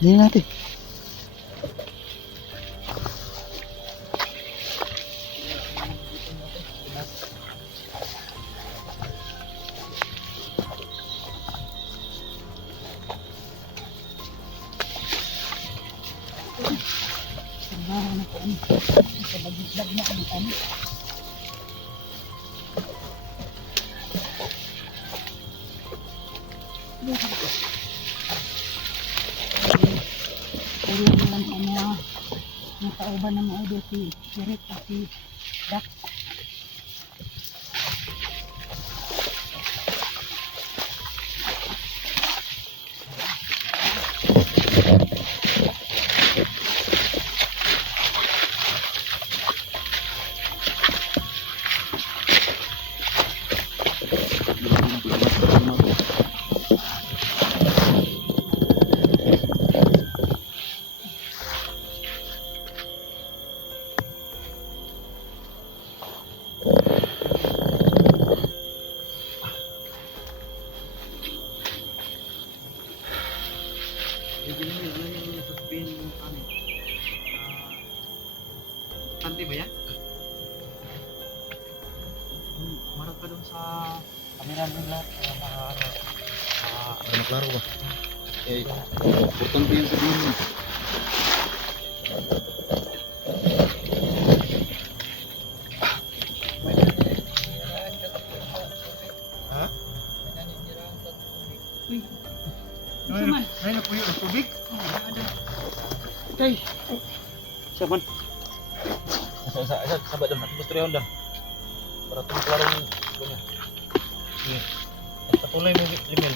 Hindi natin. Puro lang sa mga kauban ng mga idol si Rick at si Dak. Tante ba yan? Marap ka dun sa kamera nila para maklaro ba? Eh, importante yung sabihin mo. Ha? Uy, isa man. Ay, napuyo ang tubig? Kay, Siya man. Sabat dan, gusto rin dan. Para tumaklaro yung niya. Sige. At patuloy mo, Limel.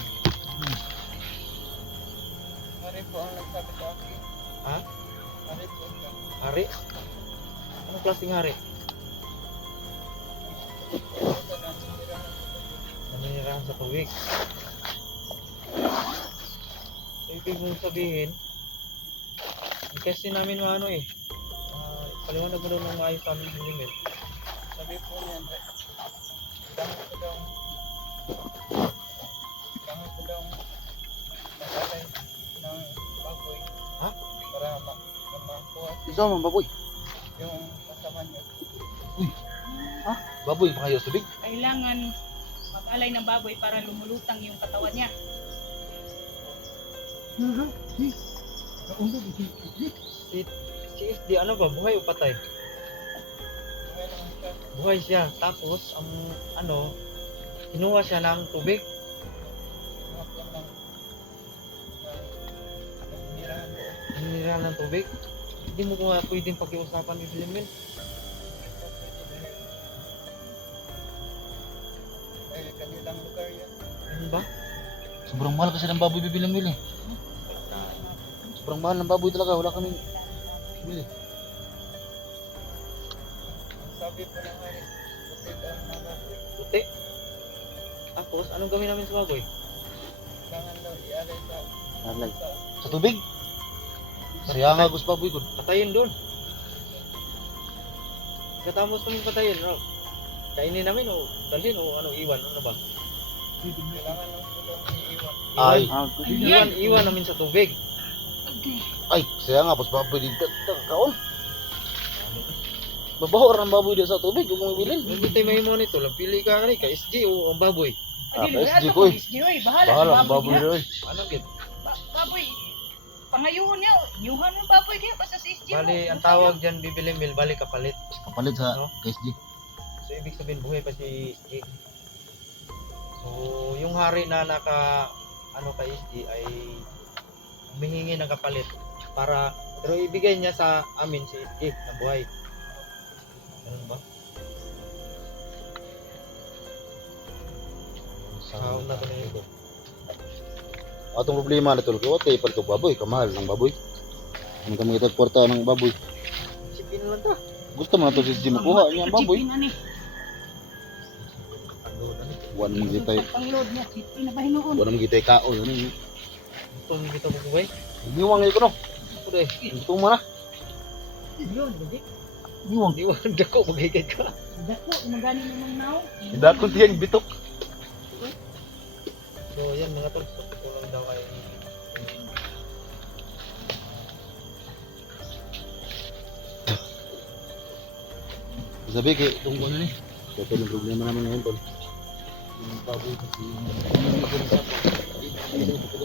Hari po ang nagsabi sa akin. Ha? Hari po siya. Hari? Anong klaseng hari? Naninirahan sa tubig. So, ibig mong sabihin, kasi namin ano eh. Paliwanag mo daw ng maayos sa amin ng Limel. Sabi po niya, kami po daw nakatay ng baboy. Ha? Para makuha Isa man baboy. yung kasama niya. Baboy makayo sa tubig? kailangan mag-alay ng baboy para lumulutang yung katawan niya. Si SD ano ba? Buhay o patay? Buhay naman siya. Buhay siya. Tapos ang ano, kinuha siya ng tubig. Mga po ng naninirahan po. Naninirahan ng tubig. Hindi mo nga pwedeng pakiusapan ni Limel. Ay, kanilang lugar yan. Ano ba? Sobrang mahal kasi ng baboy bibilang Limel eh. Sobrang mahal ng baboy talaga. Wala kaming bili. Ang sabi po ng hari, puti daw ang mga baboy. Puti. Tapos anong gawin namin sa baboy? Kailangan daw ialay sa Alay. Sa tubig? Siya nga gusto baboy ko. Patayin doon. Katapos kami patayin. No? Kainin namin o dalhin o ano iwan. Ano ba? kailangan lang po daw iiwan. Ay, iwan namin sa tubig. Ay, saya nga, pas baboy dito, kaon. Babahor ang baboy doon sa tubig, kung mabilin. Hindi tayo may mo nito, lang pili ka ka SG o ang baboy. Ah, Hindi, PSG ato ko eh. PSG, oy. Bahala Bahala, ng ang baboy niya. rin. Ano gid? Baboy. pangayuhon niya. Inyuhan mo baboy kaya basta sa SG mo. Bali, ang tawag dyan, bibili mil, bali kapalit. Kapalit sa No? KSG. So, ibig sabihin, buhay pa si SG. So, yung hari na kay SG ay humihingi ng kapalit pero ibigay niya sa amin si SG na buhay. Ganun ba? Sahog na ito na yun. Atong problema na tol, kaya tayo pa ito baboy, kamahal ng baboy. Ano kami ito kwarta ng baboy. Sipin lang ta. Gusto mo na ito si SG makuha niya ang baboy. Buwan mo gitay, Pang-load niya, chipin na ba hinuon? buwan mo gitay kaon. Ano yun? Ito yung kita buhay. Giwang ngayon ko no. Kuday. Gusto mo na. Yun, hindi. Giwang. Di ba, dako, maghigay ka. Dako, magani naman now. Hidakon tiyang bitok. So, yan mga tol. So, kulang daw ay Sabi kay itong ano ni. Ito yung problema naman ngayon tol. Yung baboy kasi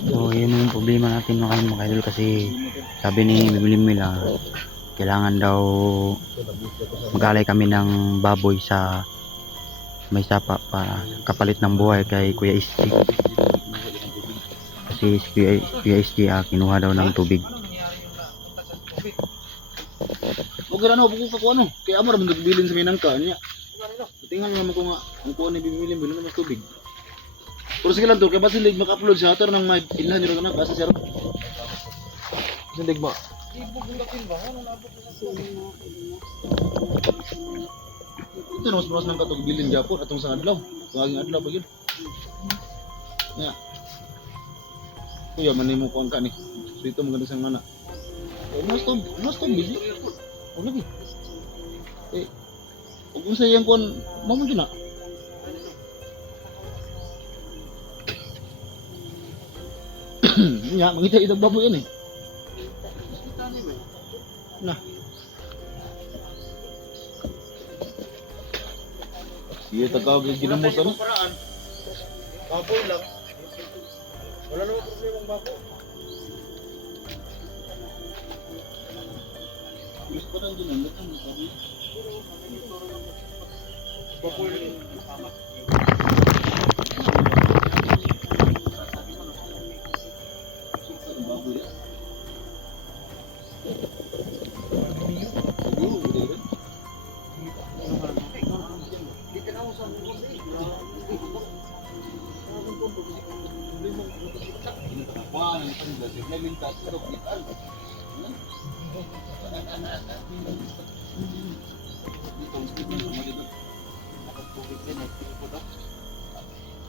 So yun yung problema natin mga idol kasi sabi ni Bibilimil kailangan daw mag-alay kami ng baboy sa may sapa para kapalit ng buhay kay Kuya SG kasi si Kuya SG kinuha daw ng tubig. ano nangyari yung napunta sa tubig? Huwag ka na, buko ka ko ano. Kaya amo naman nagbilin sa minangka niya. Tingnan naman ko nga ang kuha ni Bimilin bilhin naman tubig. Pero sige lang tol, kaya basta hindi maka-upload siya atar ng may ilhan nyo na basta siya. Sindig mo. Ibog yung kapil ba? Ano naabot na sa Ito na mas bawas ng katog bilin Japon atong sa adlaw. Pagaging adlaw pa yun. Nga. Kuya, manimo ko ang ka ni. So ito maganda siyang mana. Mas to busy. O lagi. Kung sa iyang kuhan, mamon dyan na. Nya, mangita itag baboy yan eh. Nah. Sige, tagawag yung ginamos ano? baboy lang. Wala naman problema ang baboy. Gusto ko lang ginamit ang baboy. Baboy lang. Tama. Baboy yan.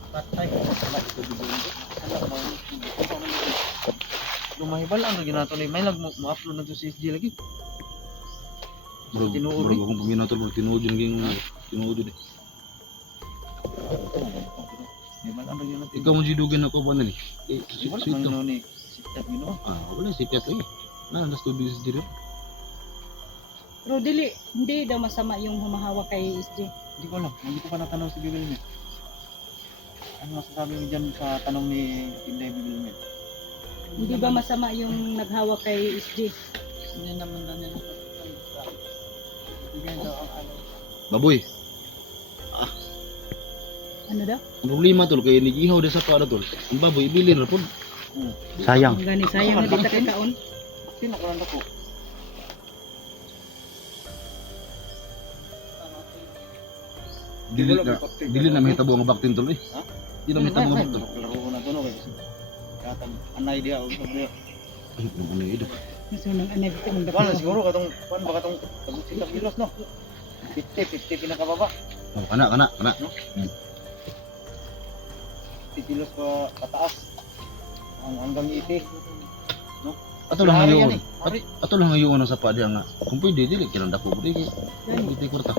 Patay. Lumahibal ang ginato ni may mo-upload na to si SG lagi. Tinuod Bro, kung puminato mo tinuod yun ging tinuod yun. May malang ginato. Ikaw mo jidugin ako ba nali? Wala Sito. nang ni sitat gino. Wala si Piat lagi. Nas tubig sa diri. Pero hindi daw masama yung humahawak kay SG. Hindi ko alam, hindi ko pa natanong si Bibilmit. Ano masasabi mo dyan sa tanong ni Inday Bibilmit? Hindi ba masama yung naghawak kay SG? Hindi naman na nila. Bigyan daw ang ano. Baboy. Ano daw? Ang problema tol kay nigihaw de sa kada tol. Ang baboy ibilin ra pod. Sayang. Ang gani sayang na di ta kakaon. Pinakulan ako. Dili na mahitabo ang baktin tol eh. Ha? Di na mahitabo ang baktin. Laro ko na to no kasi. Katang anay dia og sabi. Ano ito? So nang anay dito mong Wala dako. siguro katong kuan ba katong 50 kilos no. 50 pinakababa. Oh, kana. 50 kilos pa pataas. Ang hanggang iti. Ato lang Hari ngayon. yan eh. Hari. Ato lang ngayon sa pa diya nga. Kung pwede dili kinang dako pwede kay. Dili kurta.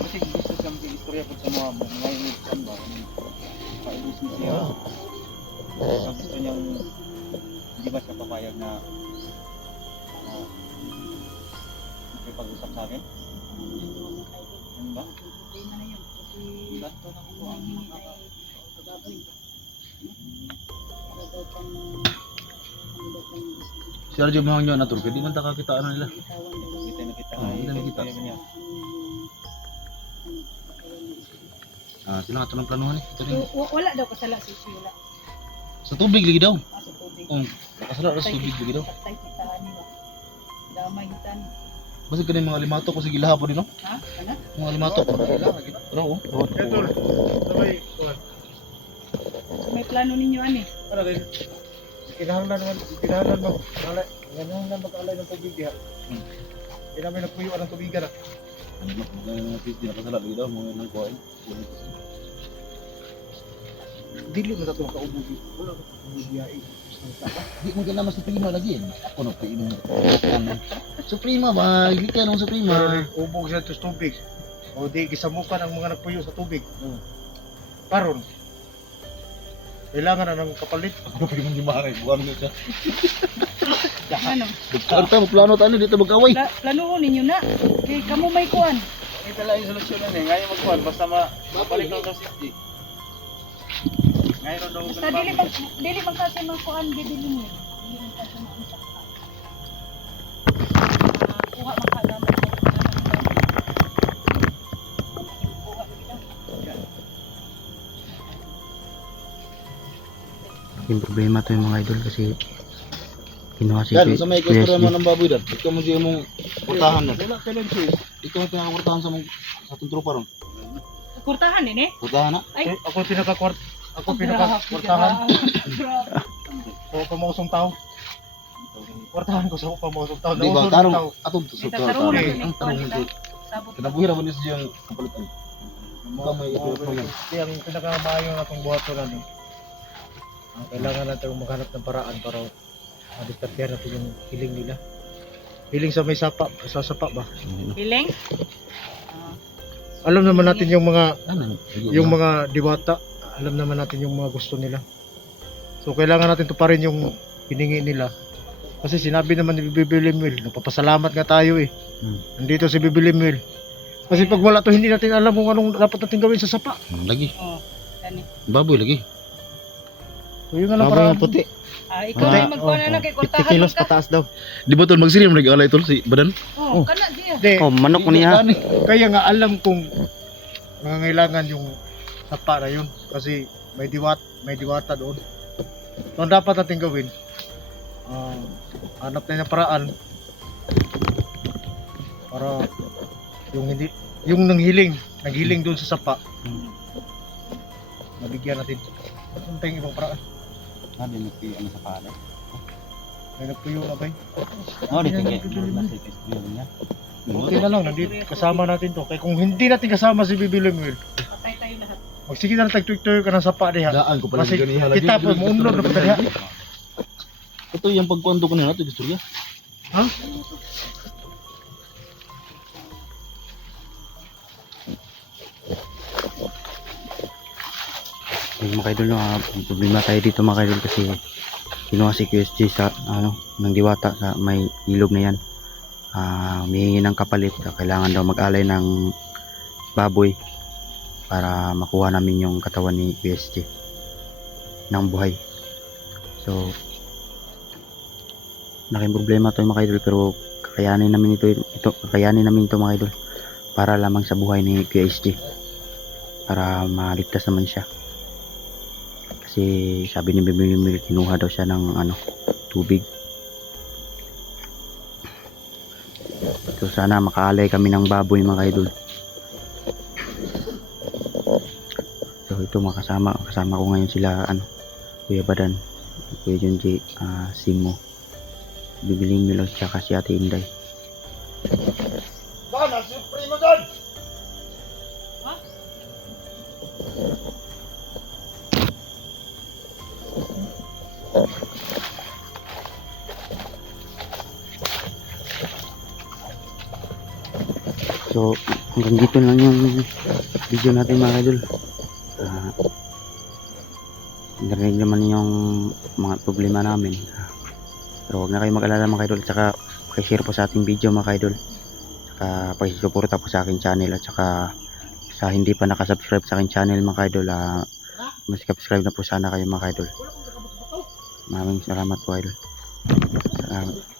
Kasi gusto siyang istorya po sa mga init saan ba. Paibus niya siya. Ang gusto niyang hindi ba siya papayag na makipag-usap sa akin? Ano ba? Problema na yun. Kasi Ganto na ko ang hindi tayo baboy. Ano daw pang SG? Si Arjo mga nyo na tur, kaya di man takakita ano nila. Bitawan daw. Kita na kita. Oo, kita na kita. Sila nga ito ng planuhan eh. Ito rin. Wala daw kasala si Sheila. Sa tubig lagi daw. Sa tubig. Kasala sa tubig lagi daw. Taktay kita niyo. Damay hitan. Basta ka mga limato ko sige lahat po din no? Ha? Ano? Mga limato. Ano oh? Ito. Sabay. May plano ninyo ani. Para din. Kinahanglan mo. Kinahanglan mag-alay ng tubig diha. Kaya may nagpuyuan ng tubigan na. Ano ba? Mga mga fish din nakasala lagi daw. Mga nang kuhain. Dili mo tato makaubo di. Wala ka ubo diha eh. Di mo kailangan Suprema lagi eh. Ako na painom. Suprema ba? Hindi ka nung Suprema. Ubog sa tubig. O di gisamukan ang mga nagpuyo sa tubig. Karon. Kailangan na ng kapalit. Ako pwede mong gimahay. Buwan mo siya. Ano? Karta mo plano tayo dito magkaway. Planuhon ninyo na. Kay kamo may kuan. Ito lang yung solusyon eh. Ngayon magkuhan. Basta mabalik lang sa city. Ngayon daw Basta dili magkasi mang kuan bibilin niyo. Dili magkasi mang usak ka. Kuha makalaman. Yung problema to yung mga idol kasi kinuha si Yan, sa may Kuya kustura SD. mo ng baboy dad. Ikaw mo siya mong portahan mo. wala ka lang sis. Ikaw ang pinakaportahan sa mong sa itong tropa ron. Kurtahan din eh. Portahan na. Ay. Ako pinaka-kwartahan. O pamausong tao. Kwartahan ko sa pamausong tao. Di ba? Nausong Tarong tao. atong sa May tarong na tropa. kami Ang tarong kuan mo siya. sabot. Kinabuhi naman niya siyang kapalitan. Ikaw may ito yan. Kaya ang pinakamayo na itong buhato na ni. Ang kailangan natin maghanap ng paraan para madiskartehan natin yung hiling nila. Hiling sa may sapa, sa sapa ba? Hiling? Alam naman natin yung mga Ano? mga diwata, alam naman natin yung mga gusto nila. So kailangan natin tuparin yung hiningi nila. Kasi sinabi naman ni Bibi Limuel, napapasalamat nga tayo eh. Nandito si Bibi Limuel. Kasi pag wala to, hindi natin alam kung anong dapat natin gawin sa sapa. Lagi. Oh, gani. Baboy lagi. So yun nga lang para puti. Ikaw ay magkuan na kay kurtahan mo ka. pataas daw. Di ba tol magsirim nag-alay tol si Badan? Oh, kana diya. Hindi, Oh, manok mo niya. kaya nga alam kung nangangailangan yung sapa na yun. Kasi may diwata doon. So ang dapat natin gawin, hanap na ng paraan para yung nanghiling doon sa sapa, nabigyan natin. Ano tayong ibang paraan? Ano ano sa pala? May nagpuyo na ba yun? Oh, di tingin. Okay na lang, nandito, kasama natin to. Kaya kung hindi natin kasama si Bibi Lemuel, Patay tayo lahat. magsige na lang tag-Twitter ka ng sapa diha. Daan ko pala Kasi ganiha kita pa mo unod na pala diha. Ito yung pagkuanto ko nila, ito gusto niya. Ha? Yung mga idol, may problema tayo dito mga idol kasi kinuha si QSG sa ng diwata sa may ilog na yan. Humihingi ng kapalit, kailangan daw mag-alay ng baboy para makuha namin yung katawan ni QSG ng buhay. So laking problema to mga idol, pero kakayanin namin ito mga idol para lamang sa buhay ni QSG, para maligtas naman siya. Kasi sabi ni Bibi Mil, kinuha daw siya ng tubig. So sana makaalay kami ng baboy mga idol. So ito kasama ko ngayon sila Kuya Badan, Kuya Junji, Simo, Bibi Mil at saka si Ate Inday. Bana, si Primo doon! So hanggang dito lang yung video natin mga idol. Narinig naman yung mga problema namin. Pero huwag na kayo mag-alala mga idol, at saka pakishare po sa ating video mga idol, at saka pakisuporta po sa aking channel, at saka sa hindi pa nakasubscribe sa aking channel mga idol, mas subscribe na po sana kayo mga idol. Maraming salamat po idol. Salamat.